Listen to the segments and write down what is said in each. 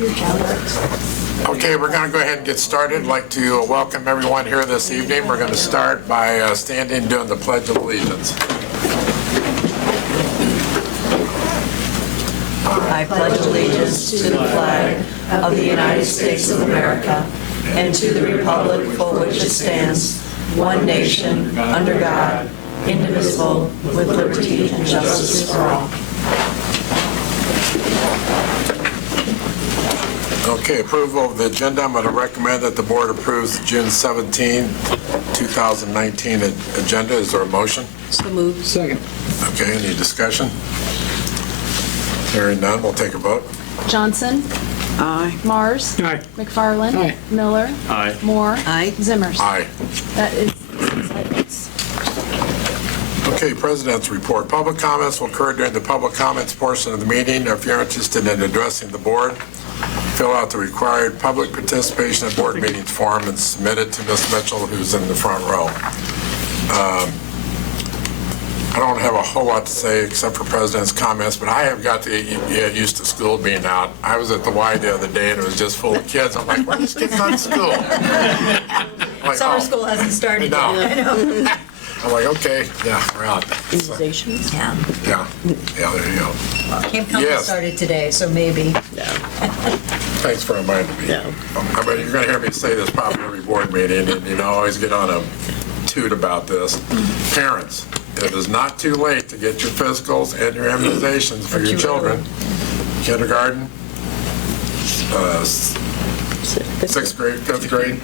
Okay, we're going to go ahead and get started. I'd like to welcome everyone here this evening. We're going to start by standing and doing the Pledge of Allegiance. I pledge allegiance to the flag of the United States of America and to the republic for which it stands, one nation, under God, indivisible, with liberty and justice for all. Okay, approval of the agenda. I'm going to recommend that the board approves the June 17, 2019 agenda. Is there a motion? So moved. Second. Okay, any discussion? Hearing none, we'll take a vote. Johnson. Aye. Mars. Aye. McFarland. Aye. Miller. Aye. Moore. Aye. Zimmers. Aye. That is 6 items. Okay, President's Report. Public comments will occur during the public comments portion of the meeting. If you're interested in addressing the board, fill out the required public participation at board meetings form and submit it to Ms. Mitchell, who's in the front row. I don't have a whole lot to say except for President's comments, but I have got to get used to school being out. I was at the Y the other day and it was just full of kids. I'm like, when are these kids not in school? Like, Summer school hasn't started yet. I know. I'm like, okay, yeah, we're out. Immunizations? Yeah. Yeah, there you go. Camp Compass Yes. started today, so maybe. Thanks for reminding me. Yeah. I mean, you're going to hear me say this probably every board meeting, and always get on a toot about this. Parents, it is not too late to get your physicals and your immunizations for your children. Kindergarten, 6th grade, 5th grade.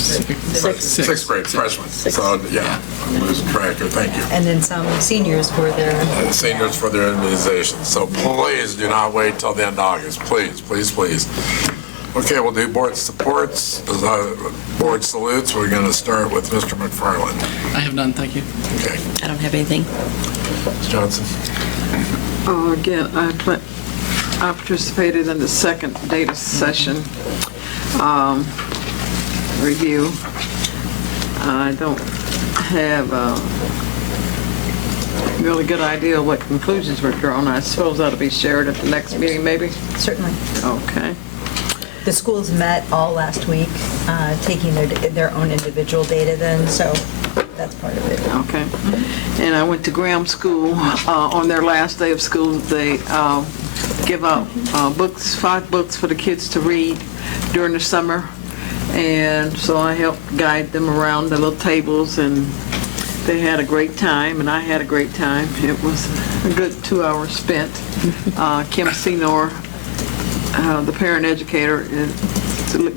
Sixth grade, freshmen. So, yeah, I'm losing track here. Thank you. And then some seniors for their... And seniors for their immunization. So please do not wait till the end of August. Please, please, please. Okay, we'll do board supports, board salutes. We're going to start with Mr. McFarland. I have none, thank you. Okay. I don't have anything. Ms. Johnson. Again, I participated in the second data session review. I don't have a really good idea of what conclusions were drawn. I suppose that'll be shared at the next meeting, maybe? Certainly. Okay. The schools met all last week, taking their own individual data then, so that's part of it. Okay. And I went to Graham School. On their last day of school, they give out books, 5 books for the kids to read during the summer. And so I helped guide them around the little tables, and they had a great time, and I had a great time. It was a good 2 hours spent. Kim Senor, the parent educator, is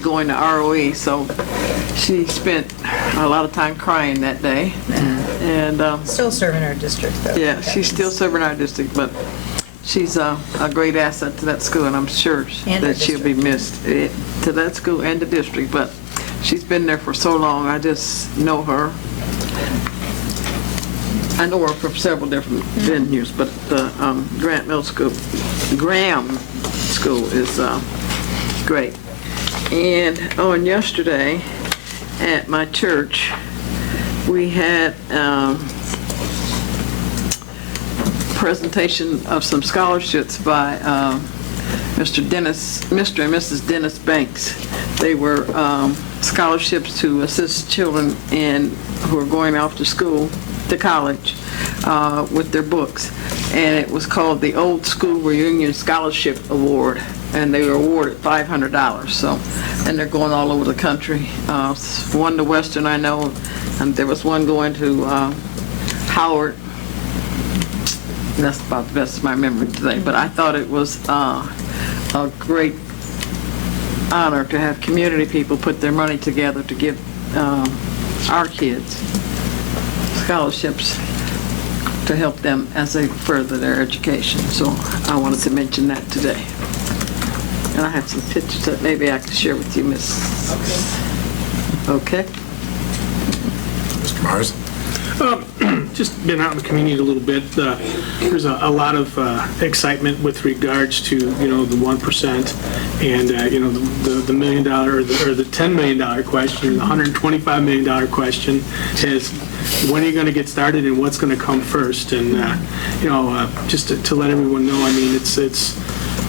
going to ROE, so she spent a lot of time crying that day. And Still serving our district, though. yeah, she's still serving our district, but she's a great asset to that school, and I'm sure that she'll be missed to that school and the district, but she's been there for so long. I just know her. I know her from several different venues, but the Graham School is great. And on yesterday at my church, we had presentation of some scholarships by Mr. and Mrs. Dennis Banks. They were scholarships to assist children who are going off to school, to college, with their books. And it was called the Old School Reunion Scholarship Award, and they were awarded $500. So, and they're going all over the country. One to Western, I know, and there was one going to Howard. That's about the best of my memory today, but I thought it was a great honor to have community people put their money together to give our kids scholarships to help them as they further their education. So I wanted to mention that today. And I have some pictures that maybe I can share with you, Miss. Okay. Mr. Mars. Just been out in the community a little bit. There's a lot of excitement with regards to, the 1% and, the $1 million or the $10 million question, the $125 million question is, when are you going to get started and what's going to come first? And, just to let everyone know, I mean, it's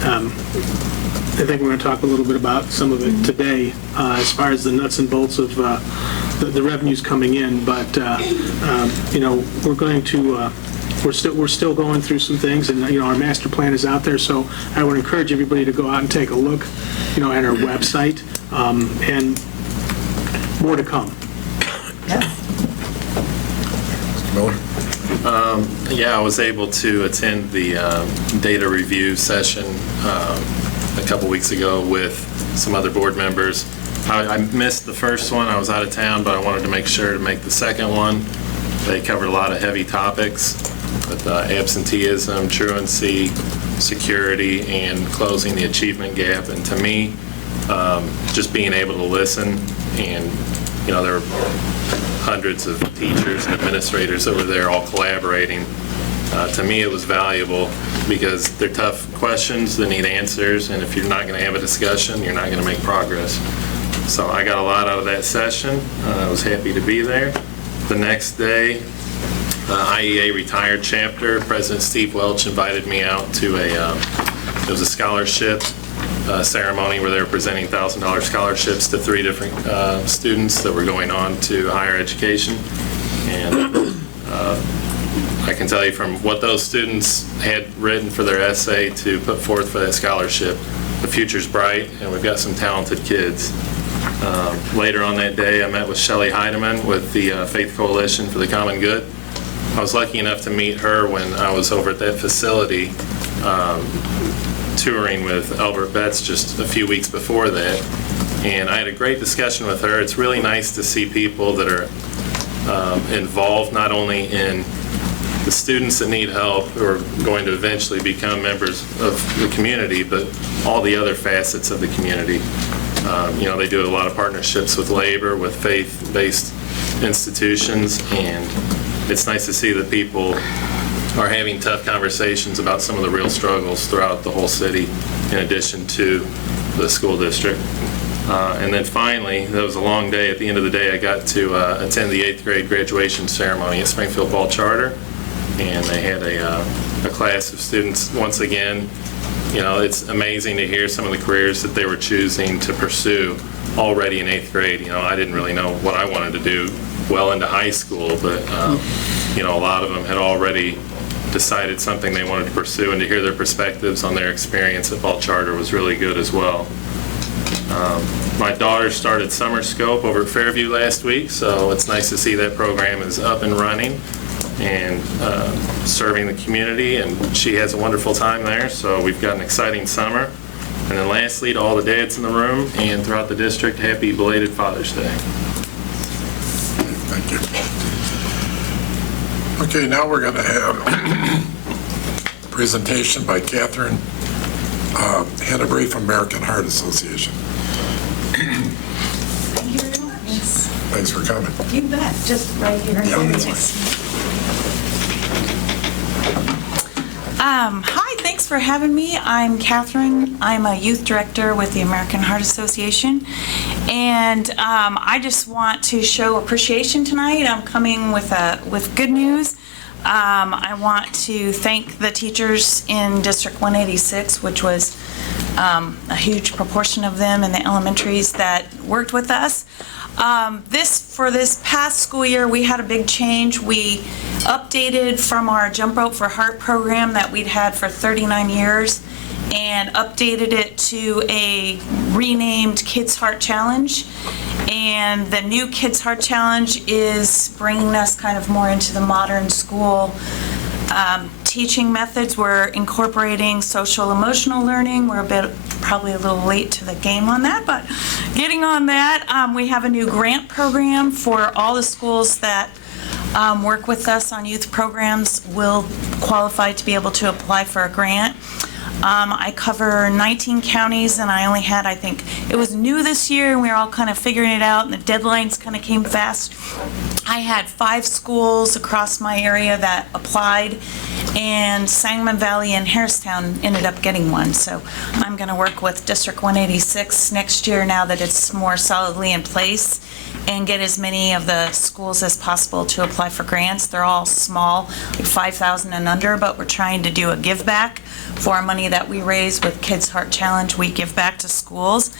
I think we're going to talk a little bit about some of it today, as far as the nuts and bolts of the revenues coming in. But we're going to we're still going through some things, and our master plan is out there. So I would encourage everybody to go out and take a look, at our website, and more to come. Miller? Yeah, I was able to attend the data review session a couple weeks ago with some other board members. I missed the first one. I was out of town, but I wanted to make sure to make the second one. They covered a lot of heavy topics with absenteeism, truancy, security, and closing the achievement gap. And to me, just being able to listen, and there were hundreds of teachers and administrators that were there all collaborating. To me, it was valuable because they're tough questions that need answers, and if you're not going to have a discussion, you're not going to make progress. So I got a lot out of that session. I was happy to be there. The next day, IEA retired chapter, President Steve Welch invited me out to it was a scholarship ceremony where they were presenting $1,000 scholarships to 3 different students that were going on to higher education. And I can tell you from what those students had written for their essay to put forth for that scholarship, the future's bright, and we've got some talented kids. Later on that day, I met with Shelley Heidemann with the Faith Coalition for the Common Good. I was lucky enough to meet her when I was over at that facility touring with Albert Betts just a few weeks before that, and I had a great discussion with her. It's really nice to see people that are involved not only in the students that need help who are going to eventually become members of the community, but all the other facets of the community. They do a lot of partnerships with labor, with faith-based institutions, and it's nice to see that people are having tough conversations about some of the real struggles throughout the whole city, in addition to the school district. And then finally, that was a long day. At the end of the day, I got to attend the 8th grade graduation ceremony at Springfield Ball Charter, and they had a class of students. Once again, it's amazing to hear some of the careers that they were choosing to pursue already in 8th grade. I didn't really know what I wanted to do well into high school, but a lot of them had already decided something they wanted to pursue, and to hear their perspectives on their experience at Ball Charter was really good as well. My daughter started Summer Scope over at Fairview last week, so it's nice to see that program is up and running and serving the community, and she has a wonderful time there, so we've got an exciting summer. And then lastly, to all the dads in the room and throughout the district, happy belated Father's Day. Thank you. Okay, now we're going to have a presentation by Catherine Hennebree from American Heart Association. Thank you very much. Thanks for coming. You bet. Just right here. Yeah, that's fine. Hi, thanks for having me. I'm Catherine. I'm a youth director with the American Heart Association, and I just want to show appreciation tonight. I'm coming with good news. I want to thank the teachers in District 186, which was a huge proportion of them in the elementaries that worked with us. For this past school year, we had a big change. We updated from our Jump Rope for Heart program that we'd had for 39 years and updated it to a renamed Kids Heart Challenge. And the new Kids Heart Challenge is bringing us kind of more into the modern school teaching methods. We're incorporating social emotional learning. We're probably a little late to the game on that, but getting on that. We have a new grant program for all the schools that work with us on youth programs will qualify to be able to apply for a grant. I cover 19 counties, and I only had, I think, it was new this year, and we were all kind of figuring it out, and the deadlines kind of came fast. I had 5 schools across my area that applied, and Sangamon Valley and Harristown ended up getting one. So I'm going to work with District 186 next year now that it's more solidly in place, and get as many of the schools as possible to apply for grants. They're all small, like 5,000 and under, but we're trying to do a give back for money that we raise with Kids Heart Challenge. We give back to schools.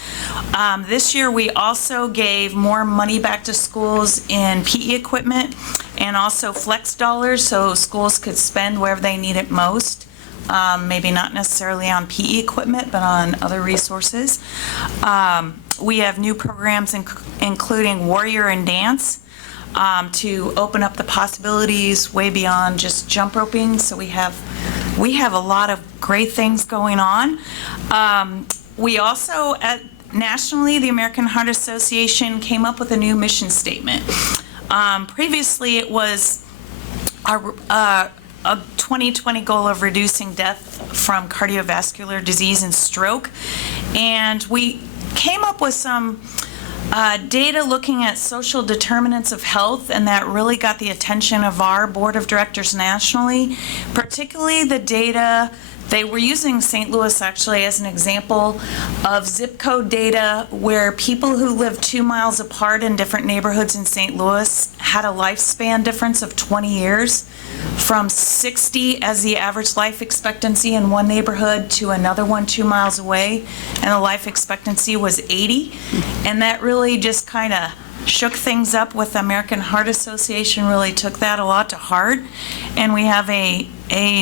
This year, we also gave more money back to schools in PE equipment and also flex dollars, so schools could spend wherever they need it most. Maybe not necessarily on PE equipment, but on other resources. We have new programs including Warrior and Dance to open up the possibilities way beyond just jump roping. So we have a lot of great things going on. We also, nationally, the American Heart Association came up with a new mission statement. Previously, it was a 2020 goal of reducing death from cardiovascular disease and stroke. And we came up with some data looking at social determinants of health, and that really got the attention of our board of directors nationally, particularly the data. They were using St. Louis actually as an example of zip code data where people who live 2 miles apart in different neighborhoods in St. Louis had a lifespan difference of 20 years, from 60 as the average life expectancy in one neighborhood to another one 2 miles away, and the life expectancy was 80. And that really just kind of shook things up with the American Heart Association, really took that a lot to heart. And we have a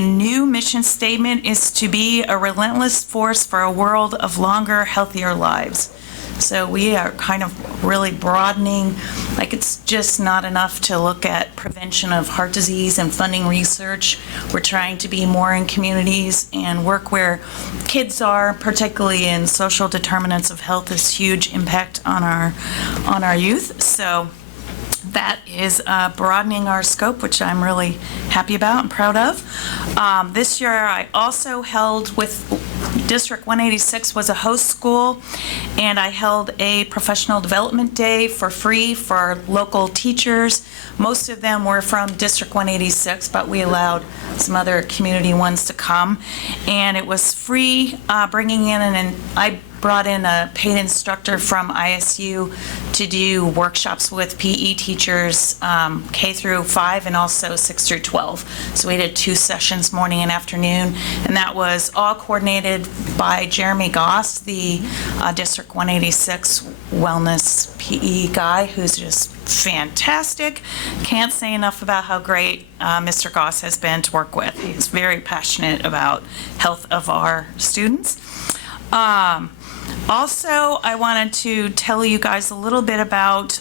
new mission statement is to be a relentless force for a world of longer, healthier lives. So we are kind of really broadening, like it's just not enough to look at prevention of heart disease and funding research. We're trying to be more in communities and work where kids are, particularly in social determinants of health, is huge impact on our youth. So that is broadening our scope, which I'm really happy about and proud of. This year I also held with District 186 was a host school, and I held a professional development day for free for local teachers. Most of them were from District 186, but we allowed some other community ones to come. And it was free, bringing in, and I brought in a paid instructor from ISU to do workshops with PE teachers, K through 5 and also 6 through 12. So we did 2 sessions, morning and afternoon, and that was all coordinated by Jeremy Goss, the District 186 wellness PE guy, who's just fantastic. Can't say enough about how great Mr. Goss has been to work with. He's very passionate about health of our students. Also, I wanted to tell you guys a little bit about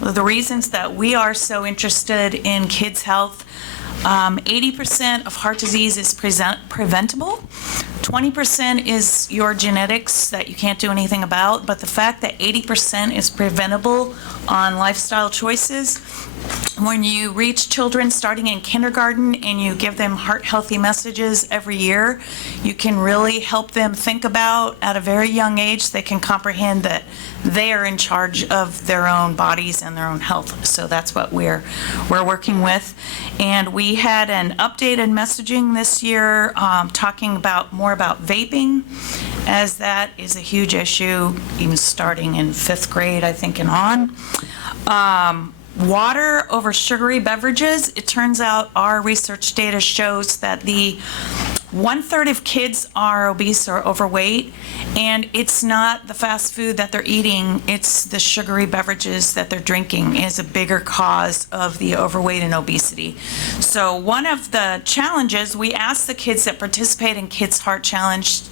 the reasons that we are so interested in kids' health. 80% of heart disease is preventable. 20% is your genetics that you can't do anything about, but the fact that 80% is preventable on lifestyle choices, when you reach children starting in kindergarten and you give them heart-healthy messages every year, you can really help them think about, at a very young age, they can comprehend that they are in charge of their own bodies and their own health. So that's what we're working with. And we had an updated messaging this year talking more about vaping, as that is a huge issue, even starting in 5th grade, I think, and on. Water over sugary beverages. It turns out our research data shows that 1/3 of kids are obese or overweight, and it's not the fast food that they're eating, it's the sugary beverages that they're drinking is a bigger cause of the overweight and obesity. So one of the challenges, we asked the kids that participate in Kids Heart Challenge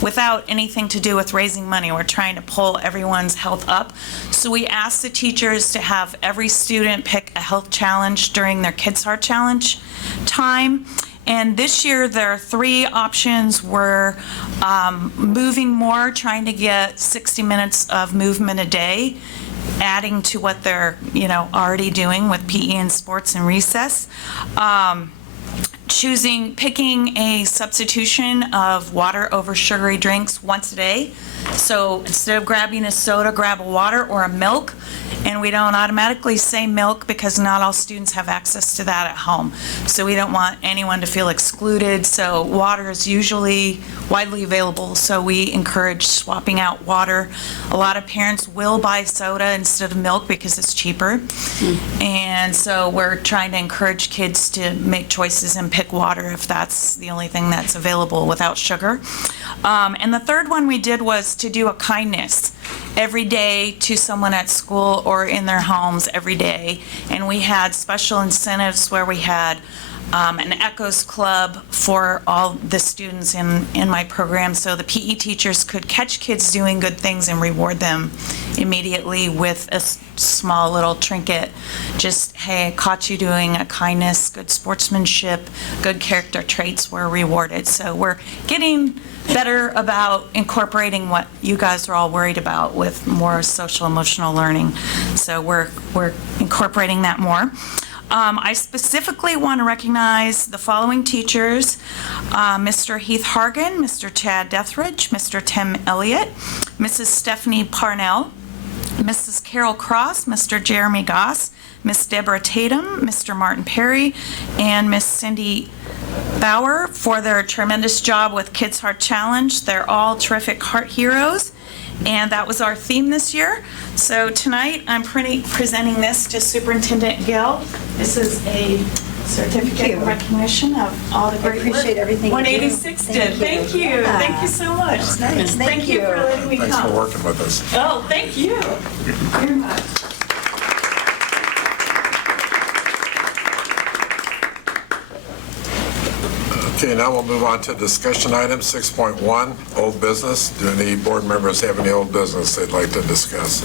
without anything to do with raising money. We're trying to pull everyone's health up. So we asked the teachers to have every student pick a health challenge during their Kids Heart Challenge time. And this year, their 3 options were moving more, trying to get 60 minutes of movement a day, adding to what they're already doing with PE and sports and recess. picking a substitution of water over sugary drinks once a day. So instead of grabbing a soda, grab a water or a milk. And we don't automatically say milk because not all students have access to that at home. So we don't want anyone to feel excluded. So water is usually widely available. So we encourage swapping out water. A lot of parents will buy soda instead of milk because it's cheaper. And so we're trying to encourage kids to make choices and pick water if that's the only thing that's available without sugar. And the third one we did was to do a kindness every day to someone at school or in their homes every day. And we had special incentives where we had an Echoes Club for all the students in my program, so the PE teachers could catch kids doing good things and reward them immediately with a small little trinket. Just, hey, I caught you doing a kindness, good sportsmanship, good character traits were rewarded. So we're getting better about incorporating what you guys are all worried about with more social emotional learning. So we're incorporating that more. I specifically want to recognize the following teachers: Mr. Heath Hargan, Mr. Chad Dethridge, Mr. Tim Elliott, Mrs. Stephanie Parnell, Mrs. Carol Cross, Mr. Jeremy Goss, Miss Deborah Tatum, Mr. Martin Perry, and Miss Cindy Bauer for their tremendous job with Kids Heart Challenge. They're all terrific heart heroes. And that was our theme this year. So tonight, I'm presenting this to Superintendent Gill. This is a certificate of recognition of all the great work. Appreciate everything you do. 186 did. Thank you. Yeah. Thank you so much. That's nice. Thank you for letting me come. Thanks for working with us. Oh, thank you very much. Okay, now we'll move on to discussion item 6.1, old business. Do any board members have any old business they'd like to discuss?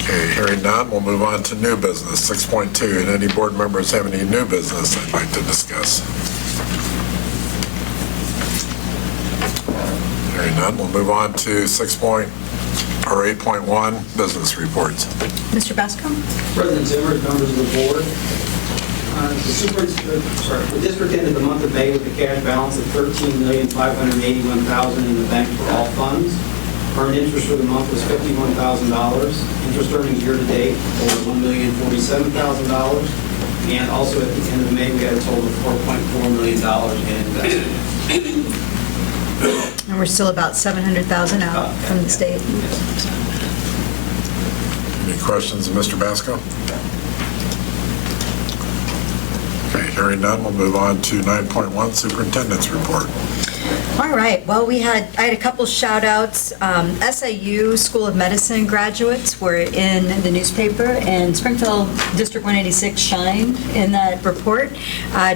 Okay, hearing none, we'll move on to new business, 6.2. And any board members have any new business they'd like to discuss? Hearing none, we'll move on to 8.1, business reports. Mr. Bascom? President Zimmer, members of the board. The district ended the month of May with a cash balance of $13,581,000 in the bank for all funds. Earned interest for the month was $51,000. Interest earnings year-to-date over $1,047,000. And also at the end of May, we had a total of $4.4 million in investments. And we're still about $700,000 out from the state. Any questions of Mr. Basco? Okay, hearing none, we'll move on to 9.1, Superintendent's Report. All right, well, I had a couple shout outs. SIU School of Medicine graduates were in the newspaper, and Springfield District 186 shined in that report.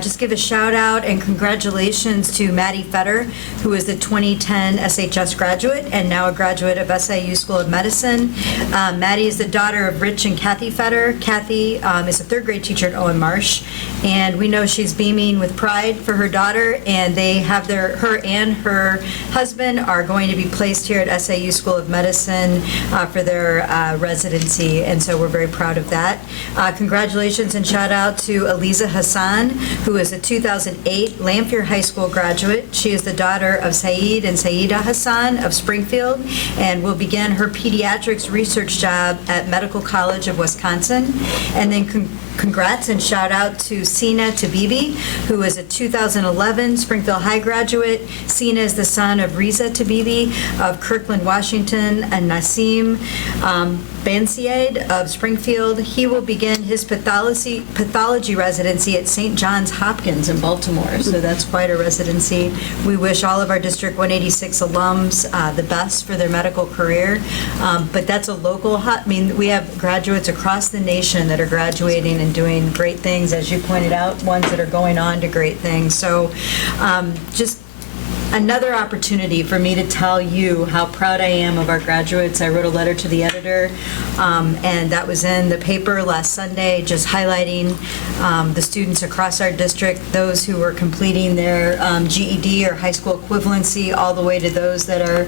Just give a shout out and congratulations to Maddie Fetter, who is the 2010 SHS graduate and now a graduate of SIU School of Medicine. Maddie is the daughter of Rich and Kathy Fetter. Kathy is a third grade teacher at Owen Marsh, and we know she's beaming with pride for her daughter, and they have her and her husband are going to be placed here at SIU School of Medicine for their residency, and so we're very proud of that. Congratulations and shout out to Aliza Hassan, who is a 2008 Lamphere High School graduate. She is the daughter of Saeed and Saida Hassan of Springfield, and will begin her pediatrics research job at Medical College of Wisconsin. And then congrats and shout out to Sina Tabibi, who is a 2011 Springfield High graduate. Sina is the son of Riza Tabibi of Kirkland, Washington, and Nassim Bansiad of Springfield. He will begin his pathology residency at St. Johns Hopkins in Baltimore, so that's quite a residency. We wish all of our District 186 alums the best for their medical career, but that's a local we have graduates across the nation that are graduating and doing great things, as you pointed out, ones that are going on to great things. So just another opportunity for me to tell you how proud I am of our graduates. I wrote a letter to the editor, and that was in the paper last Sunday, just highlighting the students across our district, those who were completing their GED or high school equivalency, all the way to those that are,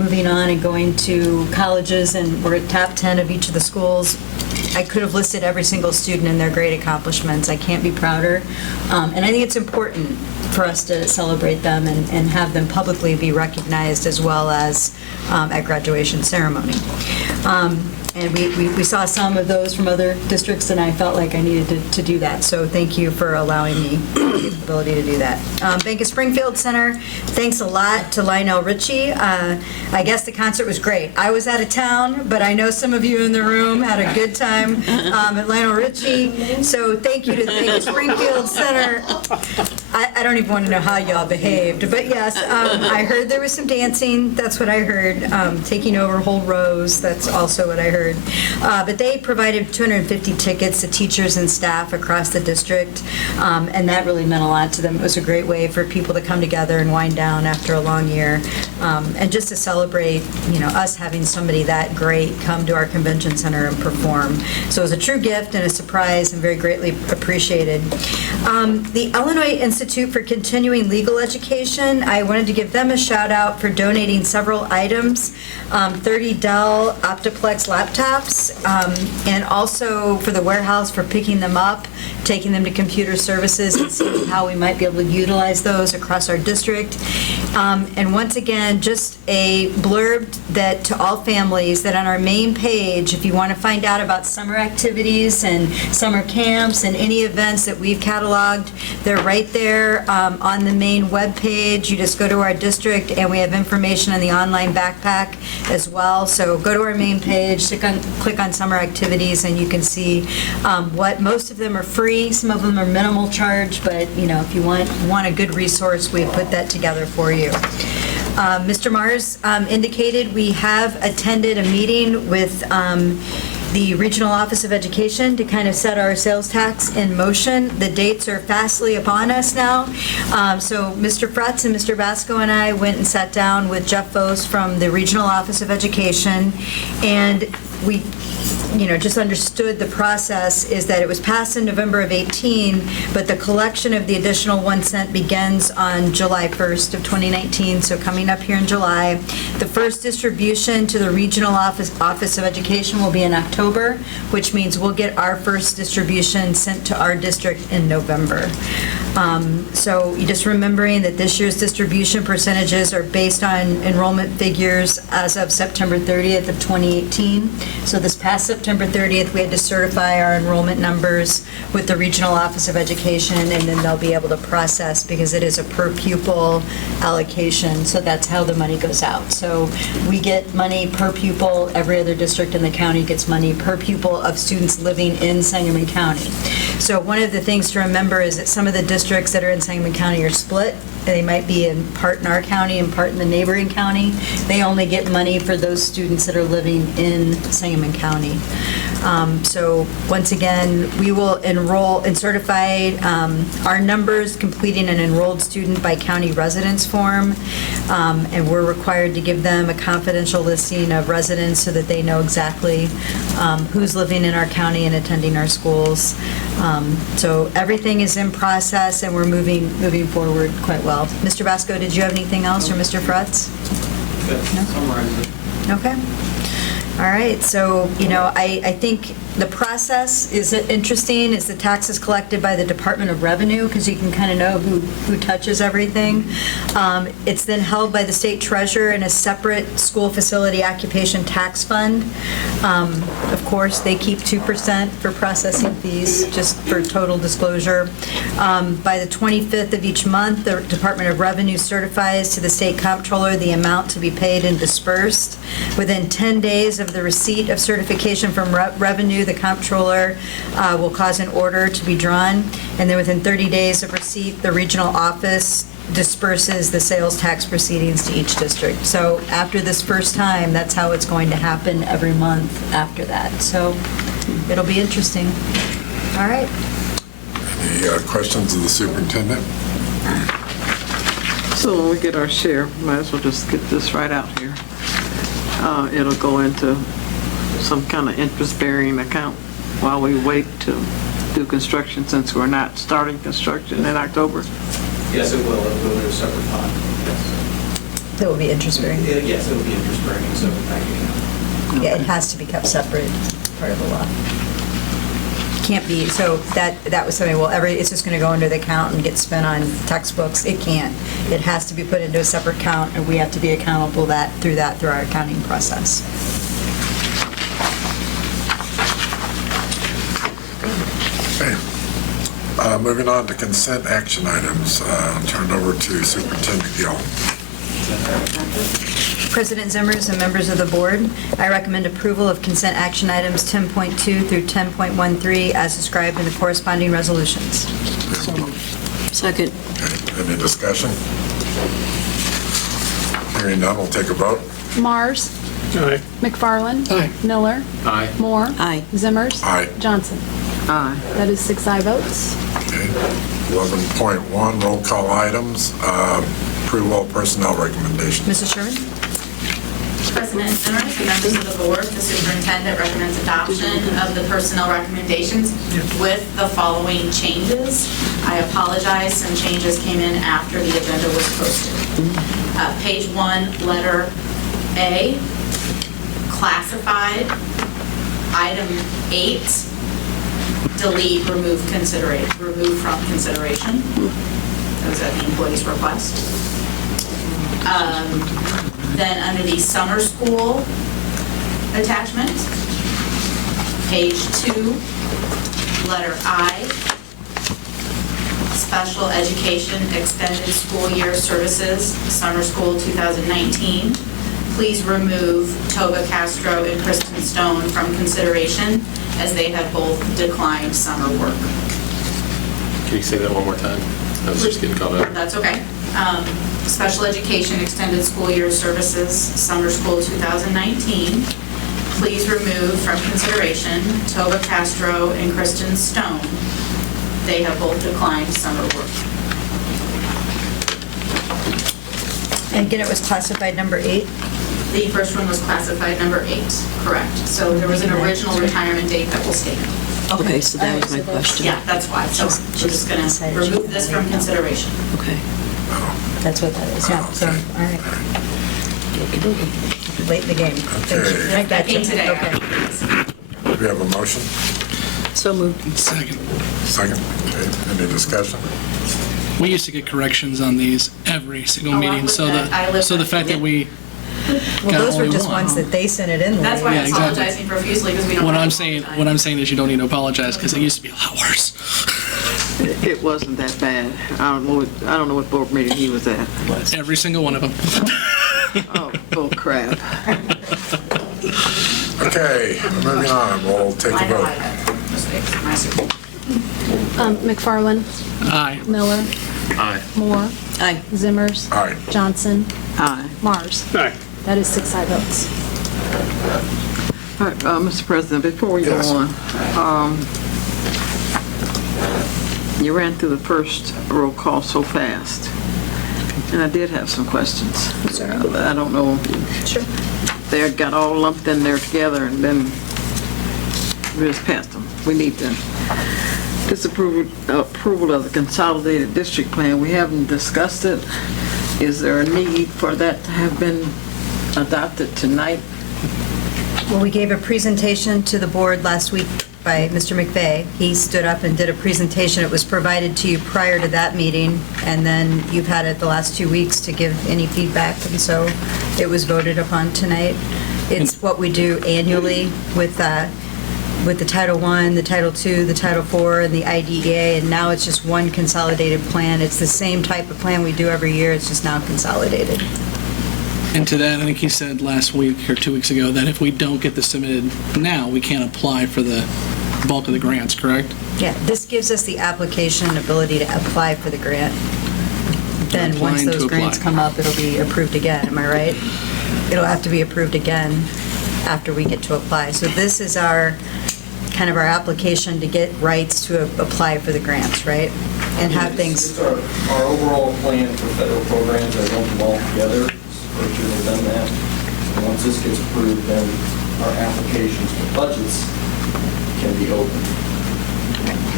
moving on and going to colleges, and we're at top 10 of each of the schools. I could have listed every single student and their great accomplishments. I can't be prouder. And I think it's important for us to celebrate them and have them publicly be recognized, as well as at graduation ceremony. And we saw some of those from other districts, and I felt like I needed to do that. So thank you for allowing me the ability to do that. Bank of Springfield Center, thanks a lot to Lionel Richie. I guess the concert was great. I was out of town, but I know some of you in the room had a good time at Lionel Richie. So thank you to the Bank of Springfield Center. I don't even want to know how y'all behaved, but yes, I heard there was some dancing. That's what I heard. Taking over whole rows, that's also what I heard. But they provided 250 tickets to teachers and staff across the district, and that really meant a lot to them. It was a great way for people to come together and wind down after a long year, and just to celebrate, us having somebody that great come to our convention center and perform. So it was a true gift and a surprise, and very greatly appreciated. The Illinois Institute for Continuing Legal Education, I wanted to give them a shout out for donating several items, 30 Dell Optiplex laptops, and also for the warehouse for picking them up, taking them to computer services, and seeing how we might be able to utilize those across our district. And once again, just a blurb that to all families, that on our main page, if you want to find out about summer activities and summer camps and any events that we've cataloged, they're right there on the main web page. You just go to our district, and we have information on the online backpack as well. So go to our main page, click on summer activities, and you can see what most of them are free. Some of them are minimal charge, but if you want a good resource, we put that together for you. Mr. Mars indicated we have attended a meeting with the Regional Office of Education to kind of set our sales tax in motion. The dates are fastly upon us now. So Mr. Fretz and Mr. Vasco and I went and sat down with Jeff Vos from the Regional Office of Education, and we just understood the process is that it was passed in November of 18, but the collection of the additional 1 cent begins on July 1st of 2019, so coming up here in July. The first distribution to the Regional Office of Education will be in October, which means we'll get our first distribution sent to our district in November. So you just remembering that this year's distribution percentages are based on enrollment figures as of September 30th of 2018. So this past September 30th, we had to certify our enrollment numbers with the Regional Office of Education, and then they'll be able to process, because it is a per pupil allocation, so that's how the money goes out. So we get money per pupil, every other district in the county gets money per pupil of students living in Sangamon County. So one of the things to remember is that some of the districts that are in Sangamon County are split. They might be in part in our county and part in the neighboring county. They only get money for those students that are living in Sangamon County. So once again, we will enroll and certify our numbers, completing an enrolled student by county residence form, and we're required to give them a confidential listing of residents so that they know exactly who's living in our county and attending our schools. So everything is in process, and we're moving forward quite well. Mr. Vasco, did you have anything else, or Mr. Fretz? That summarizes it. Okay. All right, so, I think the process is interesting, is the taxes collected by the Department of Revenue, because you can kind of know who touches everything. It's then held by the state treasurer in a separate school facility occupation tax fund. Of course, they keep 2% for processing fees, just for total disclosure. By the 25th of each month, the Department of Revenue certifies to the state comptroller the amount to be paid and dispersed. Within 10 days of the receipt of certification from Revenue, the comptroller will cause an order to be drawn, and then within 30 days of receipt, the regional office disperses the sales tax proceedings to each district. So after this first time, that's how it's going to happen every month after that. So it'll be interesting. All right. Any questions of the superintendent? So when we get our share, might as well just get this right out here. It'll go into some kind of interest-bearing account while we wait to do construction, since we're not starting construction in October. Yes, it will. It'll go into a separate fund. Yes. That will be interest-bearing. Yes, it will be interest-bearing, a separate bank account. Yeah, it has to be kept separate, part of the law. Can't be, so that was something, well, it's just going to go into the account and get spent on textbooks. It can't. It has to be put into a separate account, and we have to be accountable through our accounting process. Okay. Moving on to consent action items. I'll turn it over to Superintendent Gill. President Zimmers and members of the board, I recommend approval of consent action items 10.2 through 10.13 as described in the corresponding resolutions. Second. Okay. Any discussion? Hearing none, we'll take a vote. Mars. Aye. McFarland. Aye. Miller. Aye. Moore. Aye. Zimmers. Aye. Johnson. Aye. That is 6 aye votes. Okay. 11.1, roll call items. Approval of personnel recommendations. Mrs. Sherman? President Zimmers and members of the board, the superintendent recommends adoption of the personnel recommendations with the following changes. I apologize, some changes came in after the agenda was posted. Page 1, letter A, classified, item 8, delete, remove from consideration. That was at the employee's request. Then under the summer school attachment, page 2, letter I, special education extended school year services, summer school 2019. Please remove Toba Castro and Kristen Stone from consideration, as they have both declined summer work. Can you say that one more time? I was just getting caught up. That's okay. Special education extended school year services, summer school 2019. Please remove from consideration Toba Castro and Kristen Stone. They have both declined summer work. And again, it was classified number 8. The first one was classified number 8, correct. So there was an original retirement date that will stand. Okay, so that was my question. Yeah, that's why. So we're just going to remove this from consideration. Okay. That's what that is, yeah, so, all right. Late in the game. Thank you. I got That you. came today. Okay. Do we have a motion? So moved. Second. Okay. Any discussion? We used to get corrections on these every single Oh, I meeting, lived so that. I lived the that. fact that we Well, got those were only just one. ones that they sent it in late. That's why Yeah, I'm exactly. apologizing profusely because we don't. What have I'm a saying, time. what I'm saying is you don't need to apologize, because it used to be a lot worse. It wasn't that bad. I don't know what board meeting he was at. Every single one of them. Oh, bull crap. Okay, moving on, we'll take I a know I vote. had mistakes. My superintendent. McFarland. Aye. Miller. Aye. Moore. Aye. Zimmers. Aye. Johnson. Aye. Mars. Aye. That is 6 aye votes. All right, Mr. President, before we go Yes. on, you ran through the first roll call so fast, and I did have some questions. I don't know. Sure. They got all lumped in there together, and then we just passed them. We need to approval of the Consolidated District Plan. We haven't discussed it. Is there a need for that to have been adopted tonight? Well, we gave a presentation to the board last week by Mr. McVeigh. He stood up and did a presentation. It was provided to you prior to that meeting, and then you've had it the last 2 weeks to give any feedback, and so it was voted upon tonight. It's what we do annually with the Title I, the Title II, the Title IV, and the IDEA, and now it's just one consolidated plan. It's the same type of plan we do every year, it's just now consolidated. And to that, I think he said last week or 2 weeks ago that if we don't get this submitted now, we can't apply for the bulk of the grants, correct? Yeah, this gives us the application and ability to apply for the grant. Then, once Applying those to grants apply. come up, it'll be approved again, am I right? It'll have to be approved again after we get to apply. So this is our kind of our application to get rights to apply for the grants, right? And have things, It's our overall plan for federal programs that lump them all together. First year we've done that. And once this gets approved, then our applications for budgets can be opened.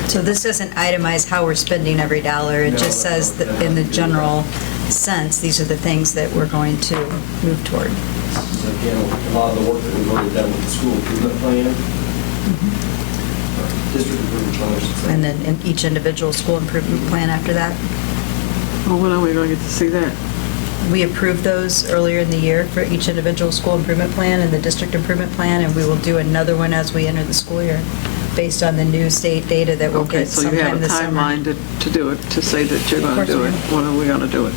so this doesn't itemize how we're spending every dollar. It No, just says that in the general sense, these are the things that we're going to move toward. So again, a lot of the work that we've already done with the school improvement plan, or district improvement plan, I should say. And then in each individual school improvement plan after that. Well, when are we going to get to see that? We approved those earlier in the year for each individual school improvement plan and the district improvement plan, and we will do another one as we enter the school year, based on the new state data that we'll Okay, get so you sometime have a this summer. timeline to do it, to say that you're going to Of do course it. we When are we going to do it?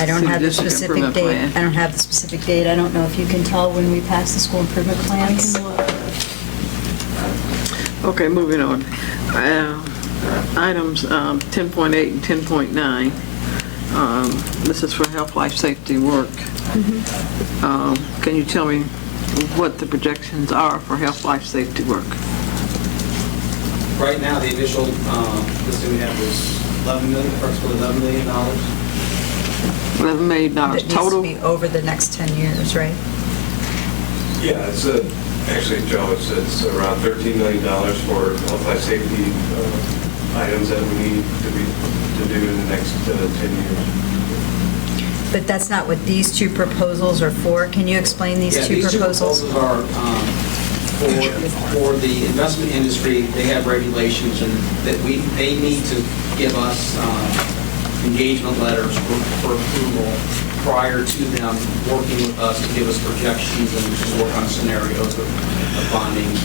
I don't have the District specific improvement date. plan. I don't have the specific date. I don't know if you can tell when we pass the school improvement plans. Okay, moving on. Items 10.8 and 10.9. This is for health, life, safety work. Can you tell me what the projections are for health, life, safety work? Right now, the initial listing we have was approximately $11 million. $11 million That needs to total? be over the next 10 years, right? Yeah, it's actually, Joe, it's around $13 million for health, life, safety items that we need to do in the next 10 years. But that's not what these two proposals are for. Can you explain these two These two proposals? proposals are for the investment industry. They have regulations and that they need to give us engagement letters for approval prior to them working with us to give us projections and work on scenarios of bonding.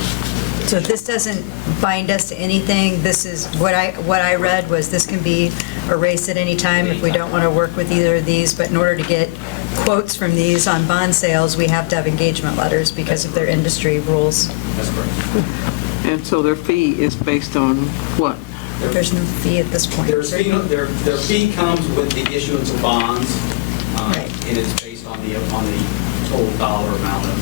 So this doesn't bind us to anything. This is, what I read was this can be erased at any time if we don't want to work with either of these, but in order to get quotes from these on bond sales, we have to have engagement letters because of their industry rules. That's correct. And so their fee is based on what? There's no fee at this point. Their fee comes with the issuance of bonds, Right. and it's based on the total dollar amount of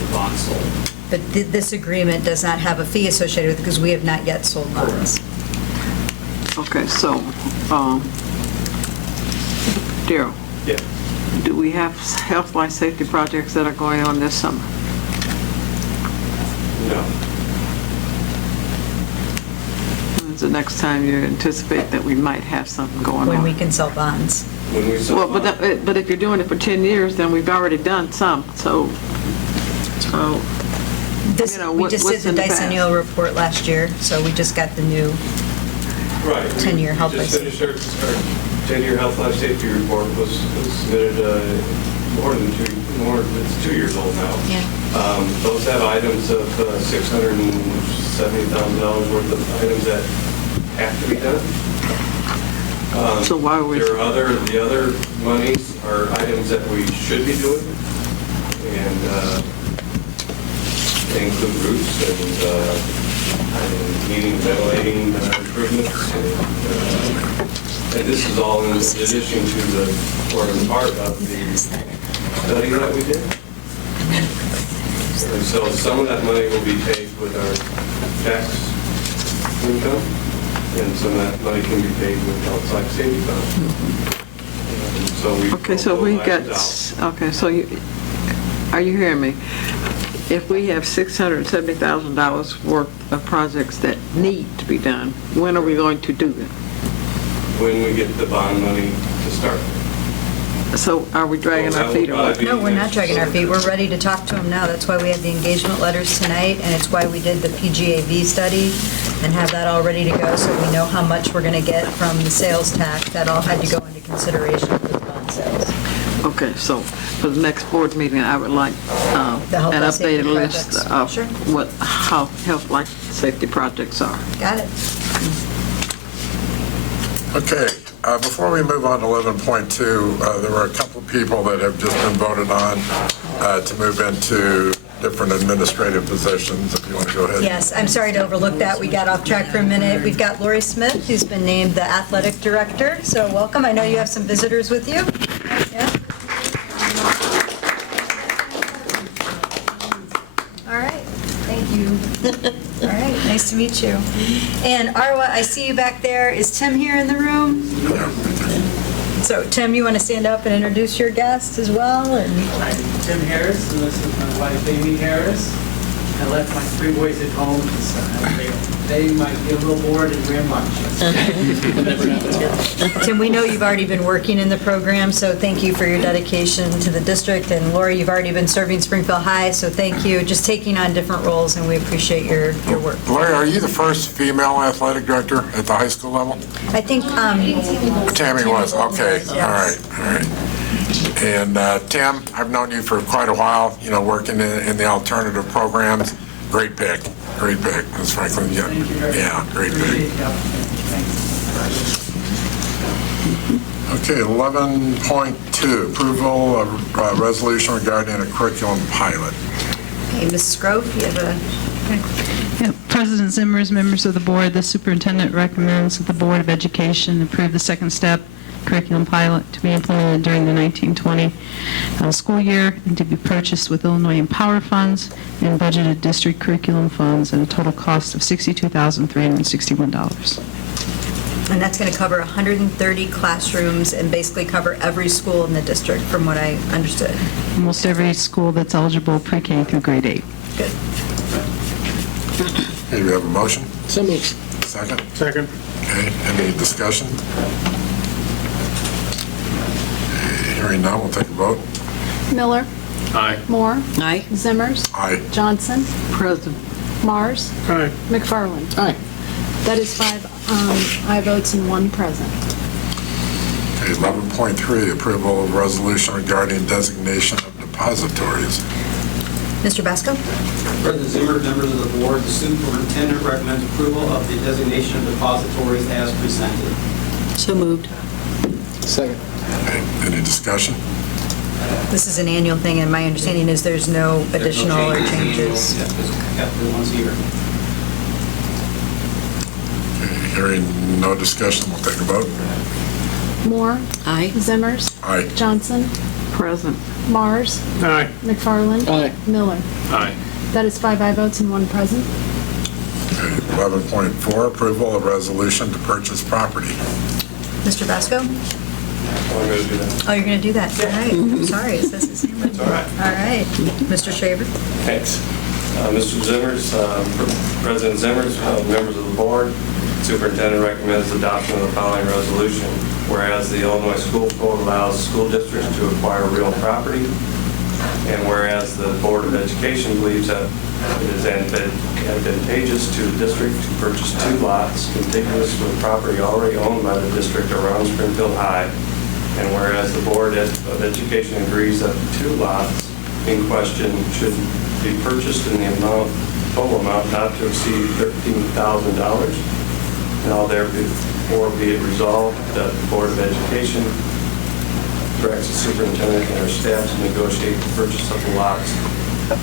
the bonds sold. But this agreement does not have a fee associated with it because we have not yet sold bonds. Okay, so, Daryl, Yeah. do we have health, life, safety projects that are going on this summer? No. When's the next time you anticipate that we might have something going on? When we can sell bonds. When we sell Well, bonds, but if you're doing it for 10 years, then we've already done some, so, This, You know, we just did what's the in the past? decennial report last year, so we just got the new, right. 10-year health We life just finished our 10-year health, life, safety report was submitted it's 2 years old now. yeah. Those have items of $670,000 worth of items that have to be done. So why are we- The other monies are items that we should be doing, and they include roofs and heating, ventilating improvements. And this is all in addition to or in part of the study that we did. And so some of that money will be paid with our tax income, and some of that money can be paid with health, life, safety funds. And so we. okay, so we got, okay, so are you hearing me? If we have $670,000 worth of projects that need to be done, when are we going to do them? When we get the bond money to start. So are we dragging our feet or what? No, we're not dragging our feet. We're ready to talk to them now. That's why we had the engagement letters tonight, and it's why we did the PGAV study and have that all ready to go, so we know how much we're going to get from the sales tax. That all had to go into consideration for the bond sales. Okay, so for the next board meeting, I would like The health an and safety updated list projects. of Sure. how health, life, safety projects are. Got it? Okay, before we move on to 11.2, there were a couple of people that have just been voted on to move into different administrative positions. If you want to go ahead. Yes, I'm sorry to overlook that. We got off track for a minute. We've got Lori Smith, who's been named the athletic director, so welcome. I know you have some visitors with you. Yeah? All right, thank you. All Nice to meet you. And Arwa, I see you back there. Is Tim here in the room? So Tim, you want to stand up and introduce your guest as well? And I'm Tim Harris, and this is my wife, Amy Harris. I left my 3 boys at home because they might be a little bored and rambunctious. Tim, we know you've already been working in the program, so thank you for your dedication to the district. And Lori, you've already been serving Springfield High, so thank you. Just taking on different roles, and we appreciate your work. Lori, are you the first female athletic director at the high school level? I think Tammy was, okay, all right. And Tim, I've known you for quite a while, working in the alternative programs. Great pick, Ms. Franklin. Yeah, great pick. Okay, 11.2, approval of resolution regarding a curriculum pilot. Okay, Mrs. Grove, you have a... Yeah, President Zimmers, members of the board, the superintendent recommends that the Board of Education approve the second step curriculum pilot to be implemented during the 1920 school year and to be purchased with Illinois Empower funds and budgeted district curriculum funds at a total cost of $62,361. And that's going to cover 130 classrooms and basically cover every school in the district, from what I understood. Almost every school that's eligible pre-K through grade 8. Good. Okay, do we have a motion? So moved. Second? Second. Okay, any discussion? Hearing none, we'll take a vote. Miller, Aye. Moore, Aye. Zimmers, Aye. Johnson, Present. Mars, Aye. McFarland. Aye. That is 5 aye votes and 1 present. Okay, 11.3, approval of resolution regarding designation of depositories. Mr. Basco? President Zimmer, members of the board, the superintendent recommends approval of the designation of depositories as presented. So moved. Second. Okay, any discussion? This is an annual thing, and my understanding is there's no additional or changes. Got the ones here. Okay, hearing no discussion, we'll take a vote. Moore, Aye. Zimmers, Aye. Johnson, Present. Mars, Aye. McFarland. Aye. Miller. Aye. That is 5 aye votes and 1 present. Okay, 11.4, approval of resolution to purchase property. Mr. Basco? I'm going to do that. Oh, you're going to do that? All right. I'm sorry. It says his hand. It's all right. All right. Mr. Shaver? Thanks. Mr. Zimmers, President Zimmers, members of the board, superintendent recommends adoption of the following resolution. Whereas the Illinois School Code allows school districts to acquire real property, and whereas the Board of Education believes that it is advantageous to the district to purchase 2 lots contiguous with property already owned by the district around Springfield High, and whereas the Board of Education agrees that the 2 lots in question should be purchased in the total amount not to exceed $13,000, now therefore be it resolved that the Board of Education directs the superintendent and her staff to negotiate the purchase of the lots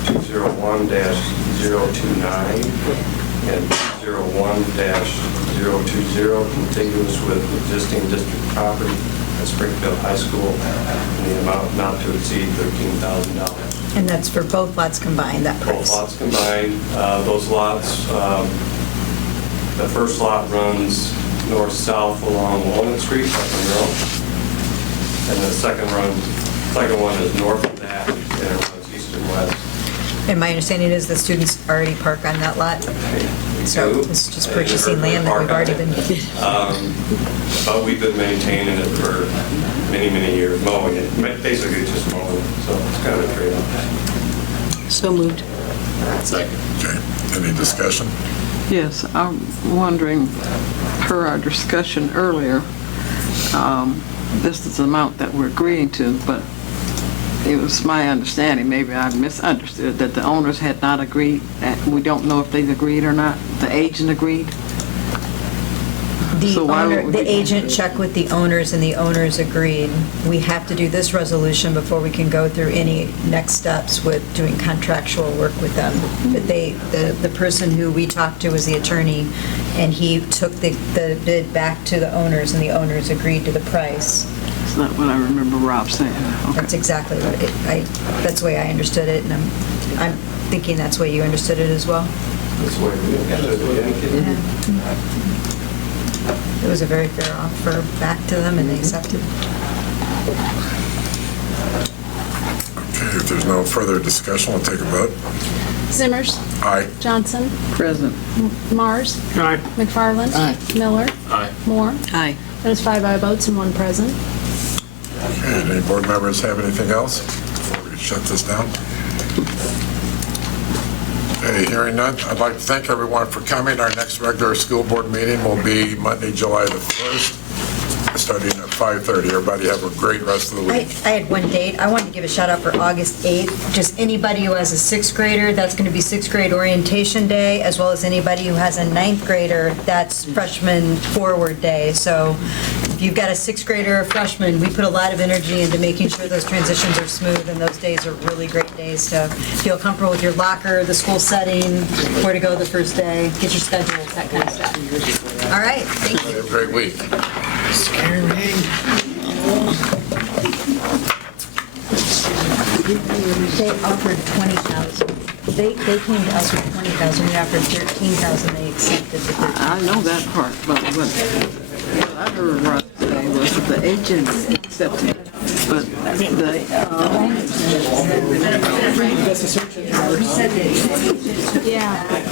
201-029 and 201-020 contiguous with existing district property at Springfield High School in the amount not to exceed $13,000. And that's for both lots combined, that price? Both lots combined. Those lots, the first lot runs north-south along Walnut Street, up in Merrill. And the second one is north of that, and it runs east and west. And my understanding is the students already park on that lot? So it's just purchasing land that we've already been... But we've been maintaining it for many, many years, mowing it, basically just mowing it, so it's kind of a trade-off. So moved. Second. Okay, any discussion? Yes, I'm wondering, per our discussion earlier, this is the amount that we're agreeing to, but it was my understanding, maybe I misunderstood, that the owners had not agreed. We don't know if they've agreed or not. The agent agreed. The agent checked with the owners, and the owners agreed. We have to do this resolution before we can go through any next steps with doing contractual work with them. But the person who we talked to was the attorney, and he took the bid back to the owners, and the owners agreed to the price. That's not what I remember Rob saying. Okay. That's exactly what that's the way I understood it, and I'm thinking that's the way you understood it as well. That's the way we do it. It was a very fair offer back to them, and they accepted. Okay, if there's no further discussion, we'll take a vote. Zimmers. Aye. Johnson. Present. Mars. Aye. McFarland. Aye. Miller. Aye. Moore. Aye. There's 5 aye votes and 1 present. Okay, any board members have anything else before we shut this down? Okay, hearing none, I'd like to thank everyone for coming. Our next regular school board meeting will be Monday, July the 1st, starting at 5:30. Everybody have a great rest of the I week. had one date. I wanted to give a shout out for August 8th. Just anybody who has a 6th grader, that's going to be 6th grade orientation day, as well as anybody who has a 9th grader, that's freshman forward day. So if you've got a 6th grader or freshman, we put a lot of energy into making sure those transitions are smooth, and those days are really great days to feel comfortable with your locker, the school setting, where to go the first day, get your schedule, that kind of stuff. All right, thank you. Have a great week. They offered 20,000. They came to us with 20,000. We offered 13,000. They accepted the 13,000. I know that part, but what I heard Rob say was that the agents accepted, but Yeah.